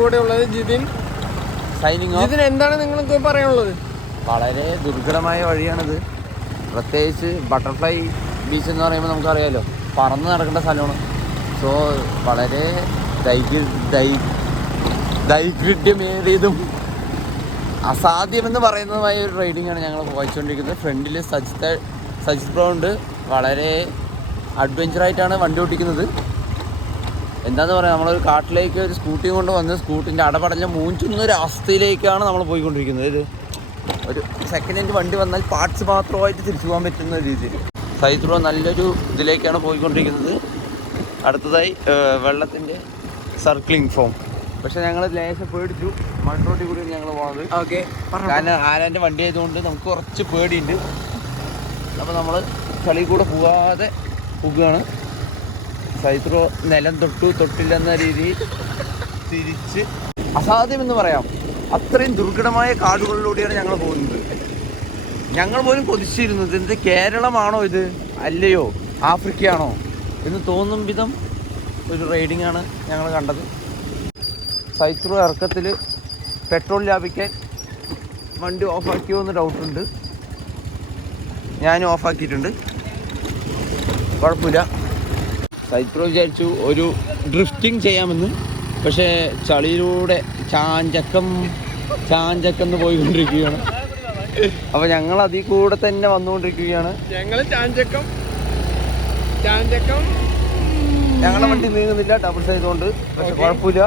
കൂടെ ഉള്ളത് Jithin signing off. Jithin, എന്താണ് നിങ്ങൾക്ക് പറയാനുള്ളത്? വളരെ ദുർഘടമായ വഴിയാണിത്. പ്രത്യേകിച്ച് ബട്ടർഫ്ലൈ ബീച്ച് എന്ന് പറയുമ്പോൾ നമുക്കറിയാമല്ലോ, പറന്ന് നടക്കേണ്ട സ്ഥലമാണ്. സോ വളരെ ദൈർഘ്യമേറിയതും അസാധ്യമെന്ന് പറയുന്നതുമായ ഒരു റൈഡിങ്ങാണ് ഞങ്ങൾ പോയിച്ചുകൊണ്ടിരിക്കുന്നത്. ഫ്രണ്ടിൽ സജിത് ബ്രോ ഉണ്ട്. വളരെ അഡ്വഞ്ചറായിട്ടാണ് വണ്ടി ഓടിക്കുന്നത്. എന്താണെന്ന് പറയുക, നമ്മളൊരു കാട്ടിലേക്ക് ഒരു സ്കൂട്ടിയും കൊണ്ട് വന്ന് സ്കൂട്ടിൻ്റെ അടപടഞ്ഞ മൂഞ്ചുന്നൊരു അവസ്ഥയിലേക്കാണ് നമ്മൾ പോയിക്കൊണ്ടിരിക്കുന്നത്. ഇത് ഒരു സെക്കൻഡ് ഹാൻഡ് വണ്ടി വന്നാൽ പാർട്സ് മാത്രമായിട്ട് തിരിച്ചു പോകാൻ പറ്റുന്ന രീതിയിൽ സജിത് ബ്രോ നല്ലൊരു ഇതിലേക്കാണ് പോയിക്കൊണ്ടിരിക്കുന്നത്. അടുത്തതായി വെള്ളത്തിൻ്റെ സർക്ലിംഗ് ഫോം. പക്ഷെ ഞങ്ങൾ ലേശം പേടിച്ചു. മൺ റോഡിൽ കൂടിയാണ് ഞങ്ങൾ പോകുന്നത്. ഓക്കെ, കാരണം ആരാൻ്റെ വണ്ടി ആയതുകൊണ്ട് നമുക്ക് കുറച്ച് പേടിയുണ്ട്. അപ്പോൾ നമ്മൾ ചളി കൂടെ പോകാതെ പോകുകയാണ്. സജിത് ബ്രോ നിലം തൊട്ടില്ലെന്ന രീതിയിൽ തിരിച്ച് അസാധ്യമെന്ന് പറയാം. അത്രയും ദുർഘടമായ കാടുകളിലൂടെയാണ് ഞങ്ങൾ പോകുന്നത്. ഞങ്ങൾ പോലും കൊതിച്ചിരുന്നത് എന്ത് കേരളമാണോ ഇത്, അല്ലയോ ആഫ്രിക്കയാണോ എന്ന് തോന്നും വിധം ഒരു റൈഡിങ്ങാണ് ഞങ്ങൾ കണ്ടത്. സജിത് ബ്രോ ഇറക്കത്തിൽ പെട്രോൾ ലാഭിക്കാൻ വണ്ടി ഓഫാക്കിയോ എന്ന് ഡൗട്ടുണ്ട്. ഞാനും ഓഫാക്കിയിട്ടുണ്ട്, കുഴപ്പമില്ല. സജിത് ബ്രോ വിചാരിച്ചു ഒരു ഡ്രിഫ്റ്റിംഗ് ചെയ്യാമെന്ന്. പക്ഷേ ചളിയിലൂടെ ചാഞ്ചക്കെന്ന് പോയിക്കൊണ്ടിരിക്കുകയാണ്. അപ്പോൾ ഞങ്ങൾ അതിൽ കൂടെ തന്നെ വന്നുകൊണ്ടിരിക്കുകയാണ്. ഞങ്ങൾ ചാഞ്ചക്കം ഞങ്ങളുടെ വണ്ടി നീങ്ങുന്നില്ല, ഡബിൾ സൈസ് കൊണ്ട്. പക്ഷെ കുഴപ്പമില്ല,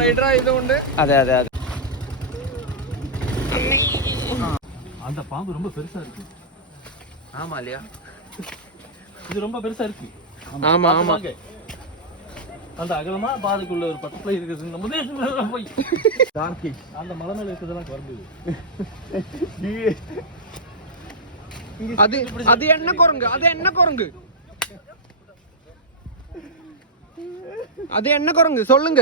റൈഡർ ആയതുകൊണ്ട്. അതെ അതെ അതെ. அந்த பாம்பு ரொம்ப பெருசா இருக்கு. ஆமா இல்லையா? இது ரொம்ப பெருசா இருக்கு. ஆமா ஆமா. அந்த அகலமா பாதைக்குள்ள ஒரு பட்டர்ஃப்ளை இருக்குது. நம்ம தேசத்துல போய் டார்க்கி அந்த மலை மேல இருக்கிறதெல்லாம் வருது. அது என்ன குரங்கு? அது என்ன குரங்கு? அது என்ன குரங்கு சொல்லுங்க.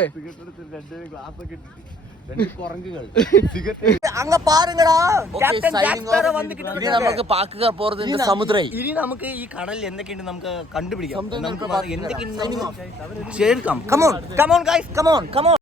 அங்க பாருங்கடா, கேப்டன் ஜாக்ஸ்பரோ வந்துகிட்டு. നമുക്ക് പാക്കുക പോറതിന്റെ സമുദ്രം. ഇനി നമുക്ക് ഈ കടലിൽ എന്തൊക്കെയുണ്ട് നമുക്ക് കണ്ടുപിടിക്കാം. നമുക്ക് എന്തൊക്കെയുണ്ട് share come. Come on guys, come on.